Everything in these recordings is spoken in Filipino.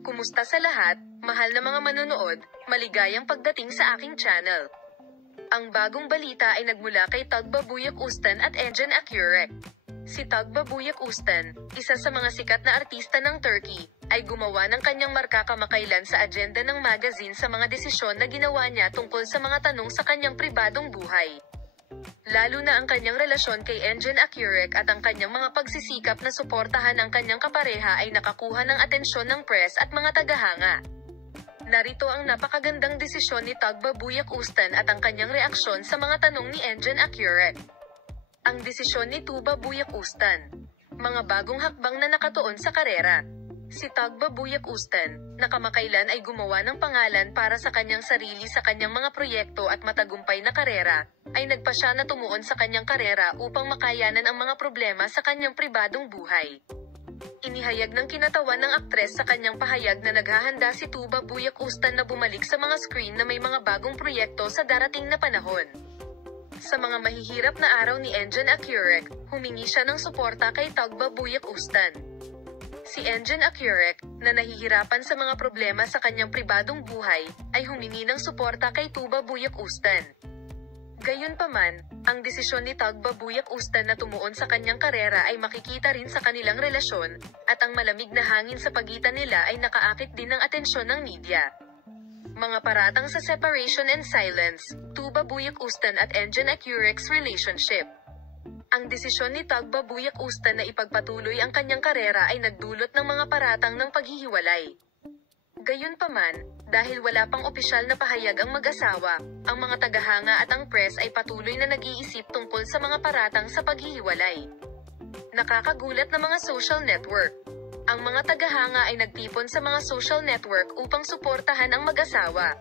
Kumusta sa lahat, mahal na mga manonood, maligayang pagdating sa aking channel. Ang bagong balita ay nagmula kay Tagbabuyak Ustan at Engin Akyurek. Si Tagbabuyak Ustan, isa sa mga sikat na artista ng Turkey, ay gumawa ng kanyang marka kamakailan sa agenda ng magazine sa mga desisyon na ginawa niya tungkol sa mga tanong sa kanyang pribadong buhay. Lalo na ang kanyang relasyon kay Engin Akyurek at ang kanyang mga pagsisikap na suportahan ang kanyang kapareha ay nakakuha ng atensyon ng press at mga tagahanga. Narito ang napakagandang desisyon ni Tagbabuyak Ustan at ang kanyang reaksyon sa mga tanong ni Engin Akyurek. Ang desisyon ni Tagbabuyak Ustan. Mga bagong hakbang na nakatuon sa karera. Si Tagbabuyak Ustan, na kamakailan ay gumawa ng pangalan para sa kanyang sarili sa kanyang mga proyekto at matagumpay na karera, ay nagpa siya na tumuon sa kanyang karera upang makayanan ang mga problema sa kanyang pribadong buhay. Inihayag ng kinatawan ng aktres sa kanyang pahayag na naghahanda si Tagbabuyak Ustan na bumalik sa mga screen na may mga bagong proyekto sa darating na panahon. Sa mga mahihirap na araw ni Engin Akyurek, humingi siya ng suporta kay Tagbabuyak Ustan. Si Engin Akyurek, na nahihirapan sa mga problema sa kanyang pribadong buhay, ay humingi ng suporta kay Tagbabuyak Ustan. Gayunpaman, ang desisyon ni Tagbabuyak Ustan na tumuon sa kanyang karera ay makikita rin sa kanilang relasyon, at ang malamig na hangin sa pagitan nila ay nakaakit din ng atensyon ng media. Mga paratang sa Separation and Silence, Tagbabuyak Ustan at Engin Akyurek's relationship. Ang desisyon ni Tagbabuyak Ustan na ipagpatuloy ang kanyang karera ay nagdulot ng mga paratang ng paghihiwalay. Gayunpaman, dahil wala pang opisyal na pahayag ang mag-asawa, ang mga tagahanga at ang press ay patuloy na nag-iisip tungkol sa mga paratang sa paghihiwalay. Nakakagulat na mga social network. Ang mga tagahanga ay nagtipon sa mga social network upang suportahan ang mag-asawa.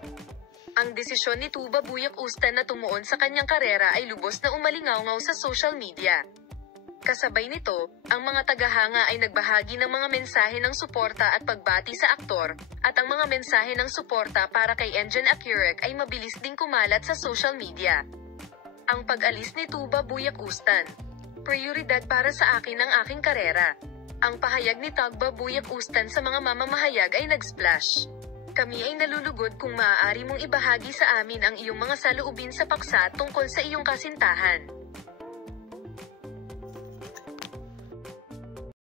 Ang desisyon ni Tagbabuyak Ustan na tumuon sa kanyang karera ay lubos na umalingaw-ngaw sa social media. Kasabay nito, ang mga tagahanga ay nagbahagi ng mga mensahe ng suporta at pagbati sa aktor, at ang mga mensahe ng suporta para kay Engin Akyurek ay mabilis ding kumalat sa social media. Ang pag-alis ni Tagbabuyak Ustan. Prioridad para sa akin ang aking karera. Ang pahayag ni Tagbabuyak Ustan sa mga mamamahayag ay nag-splash. Kami ay nalulugod kung maaari mong ibahagi sa amin ang iyong mga saloobin sa paksa tungkol sa iyong kasintahan.